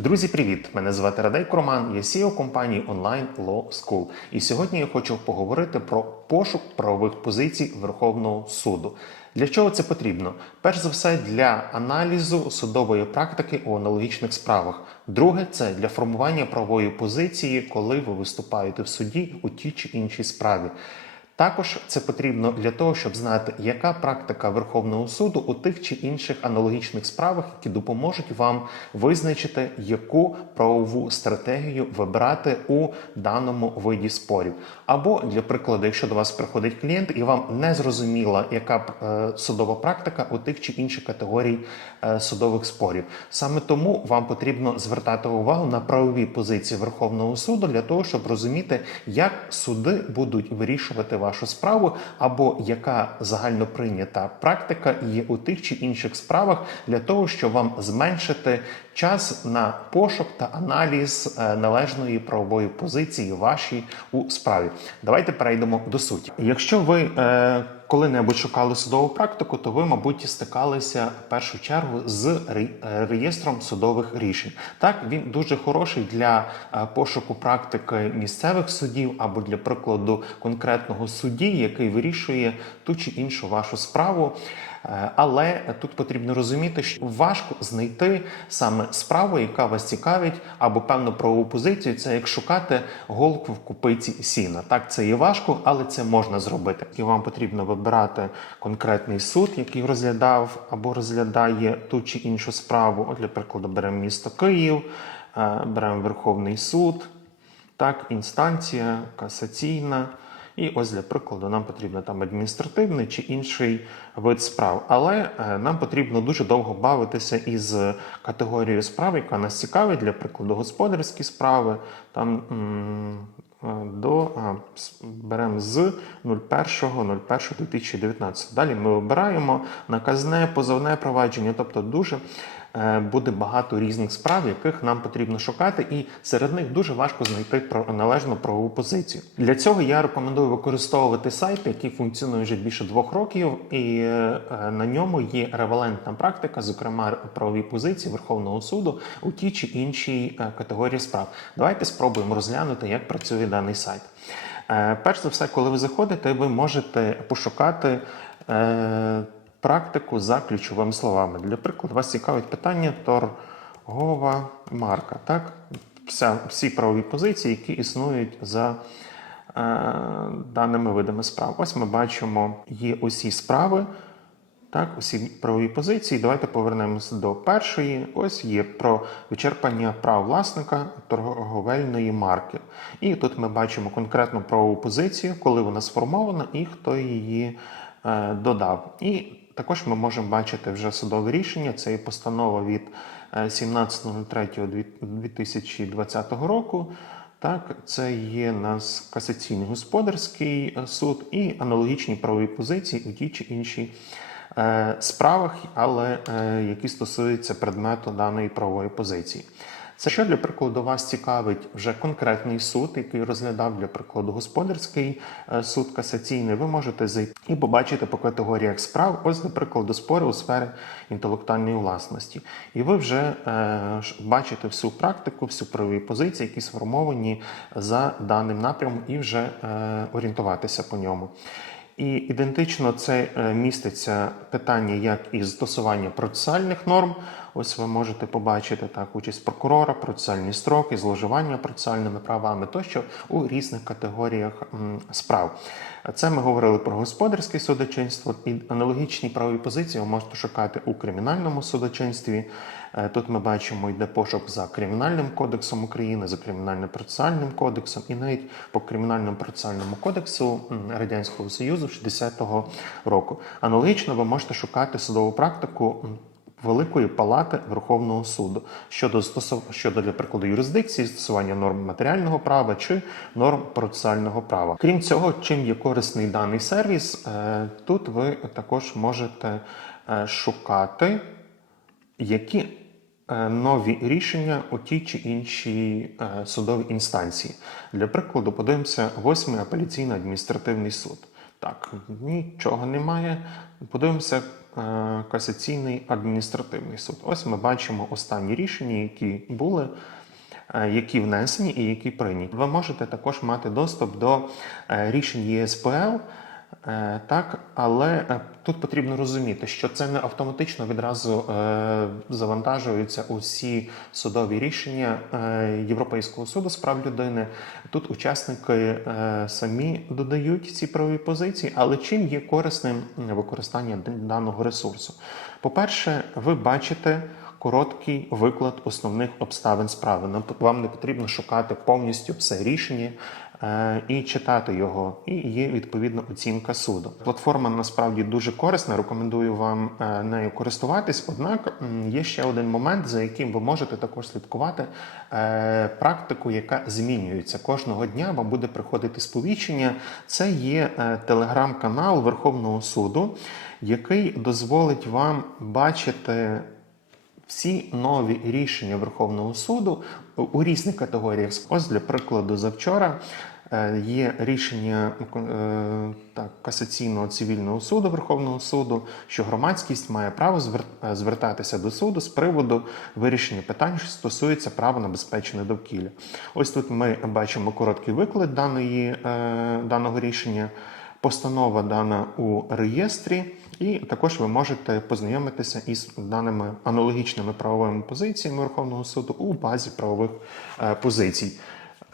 Друзі, привіт! Мене звати Радейко Роман, я CEO компанії Online Law School. І сьогодні я хочу поговорити про пошук правових позицій Верховного суду. Для чого це потрібно? Перш за все, для аналізу судової практики у аналогічних справах. Друге, це для формування правової позиції, коли ви виступаєте в суді у тій чи іншій справі. Також це потрібно для того, щоб знати, яка практика Верховного суду у тих чи інших аналогічних справах, які допоможуть вам визначити, яку правову стратегію вибирати у даному виді спорів. Або для прикладу, якщо до вас приходить клієнт і вам не зрозуміла, яка е, судова практика у тих чи інших категорій е, судових спорів. Саме тому вам потрібно звертати увагу на правові позиції Верховного суду для того, щоб розуміти, як суди будуть вирішувати вашу справу, або яка загальноприйнята практика є у тих чи інших справах для того, щоб вам зменшити час на пошук та аналіз е, належної правової позиції вашій у справі. Давайте перейдемо до суті. Якщо ви е, коли-небудь шукали судову практику, то ви, мабуть, стикалися в першу чергу з е, реєстром судових рішень. Так, він дуже хороший для пошуку практики місцевих судів або для прикладу конкретного судді, який вирішує ту чи іншу вашу справу. Е, Але тут потрібно розуміти, що важко знайти саме справу, яка вас цікавить, або певну правову позицію. Це як шукати голку в купиці сіна. Так, це є важко, але це можна зробити. І вам потрібно вибирати конкретний суд, який розглядав або розглядає ту чи іншу справу. От, для прикладу, беремо місто Київ, е, беремо Верховний суд, так, інстанція, касаційна. І ось для прикладу нам потрібно там адміністративний чи інший вид справ. Але е, нам потрібно дуже довго бавитися із категорією справ, яка нас цікавить, для прикладу, господарські справи. Там до а, с- беремо з 01.01.2019. Далі ми обираємо наказне, позовне провадження, тобто дуже е, буде багато різних справ, яких нам потрібно шукати, і серед них дуже важко знайти належну правову позицію. Для цього я рекомендую використовувати сайт, який функціонує вже більше двох років, і е, на ньому є ревалентна практика, зокрема правові позиції Верховного суду у тій чи іншій е, категорії справ. Давайте спробуємо розглянути, як працює даний сайт. Е, Перш за все, коли ви заходите, ви можете пошукати е, практику за ключовими словами. Для прикладу, вас цікавить питання торгова марка. Так? Вся, всі правові позиції, які існують за е, даними видами справ. Ось ми бачимо, є усі справи. Так, усі правові позиції. Давайте повернемося до першої. Ось є про вичерпання прав власника торговельної марки. І тут ми бачимо конкретну правову позицію, коли вона сформована і хто її е, додав. І також ми можемо бачити вже судове рішення. Це є постанова від е, 17.03.2020 року. Так, це є нас касаційний господарський е, суд і аналогічні правові позиції у тій чи іншій е, справах, але е, які стосуються предмету даної правової позиції. Це що для прикладу вас цікавить вже конкретний суд, який розглядав для прикладу господарський е, суд касаційний. Ви можете зайти і побачити по категоріях справ, ось, для прикладу, спори у сфері інтелектуальної власності. І ви вже е, бачите всю практику, всю правові позиції, які сформовані за даним напрямом, і вже е, орієнтуватися по ньому. І ідентично це е, міститься питання як і застосування процесуальних норм. Ось ви можете побачити так участь прокурора, процесуальні строки, зловживання процесуальними правами тощо у різних категоріях справ. Це ми говорили про господарське судочинство. І аналогічні правові позиції ви можете шукати у кримінальному судочинстві. Е, Тут ми бачимо, йде пошук за кримінальним кодексом України, за кримінально-процесуальним кодексом, і навіть по кримінальному процесуальному кодексу Радянського Союзу 60-го року. Аналогічно ви можете шукати судову практику. Великої палати Верховного суду щодо стосов... щодо для прикладу юрисдикції, стосування норм матеріального права чи норм процесуального права. Крім цього, чим є корисний даний сервіс, е, тут ви також можете е, шукати які е, нові рішення у тій чи іншій судовій інстанції. Для прикладу, подивимося, восьмий апеляційно-адміністративний суд. Так, нічого немає. Подивимося е, касаційний адміністративний суд. Ось ми бачимо останні рішення, які були, е, які внесені і які прийняті. Ви можете також мати доступ до е, рішень ЄСПЛ. Е, Так, але е, тут потрібно розуміти, що це не автоматично відразу е, завантажуються усі судові рішення Європейського суду з прав людини. Тут учасники самі додають ці правові позиції, але чим є корисним використання даного ресурсу? По-перше, ви бачите короткий виклад основних обставин справи. Вам не потрібно шукати повністю все рішення і читати його. І є відповідна оцінка суду. Платформа насправді дуже корисна. Рекомендую вам е, нею користуватись. Однак є ще один момент, за яким ви можете також слідкувати е, практику, яка змінюється кожного дня. Вам буде приходити сповіщення. Це є е, телеграм-канал Верховного суду, який дозволить вам бачити всі нові рішення Верховного суду у різних категоріях. Ось для прикладу, завчора е, є рішення е, так, касаційного цивільного суду Верховного суду, що громадськість має право е, звертатися до суду з приводу вирішення питань, що стосується права на безпечне довкілля. Ось тут ми бачимо короткий виклад даної, даного рішення. Постанова дана у реєстрі, і також ви можете познайомитися із даними аналогічними правовими позиціями Верховного суду у базі правових е, позицій.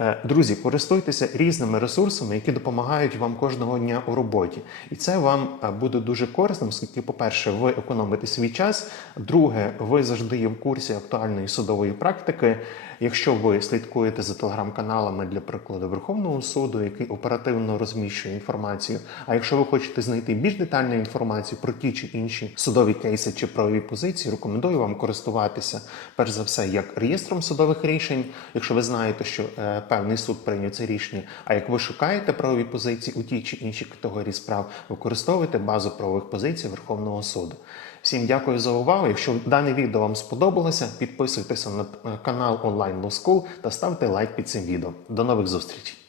Е, Друзі, користуйтеся різними ресурсами, які допомагають вам кожного дня у роботі. І це вам е, буде дуже корисним, оскільки, по-перше, ви економите свій час. Друге, ви завжди є в курсі актуальної судової практики. Якщо ви слідкуєте за телеграм-каналами для прикладу Верховного суду, який оперативно розміщує інформацію. А якщо ви хочете знайти більш детальну інформацію про ті чи інші судові кейси чи правові позиції, рекомендую вам користуватися перш за все як реєстром судових рішень, якщо ви знаєте, що е, певний суд прийняв це рішення. А як ви шукаєте правові позиції у тій чи іншій категорії справ, використовуйте базу правових позицій Верховного суду. Всім дякую за увагу. Якщо дане відео вам сподобалося, підписуйтеся на е, канал онлайн Law School та ставте лайк під цим відео. До нових зустрічей!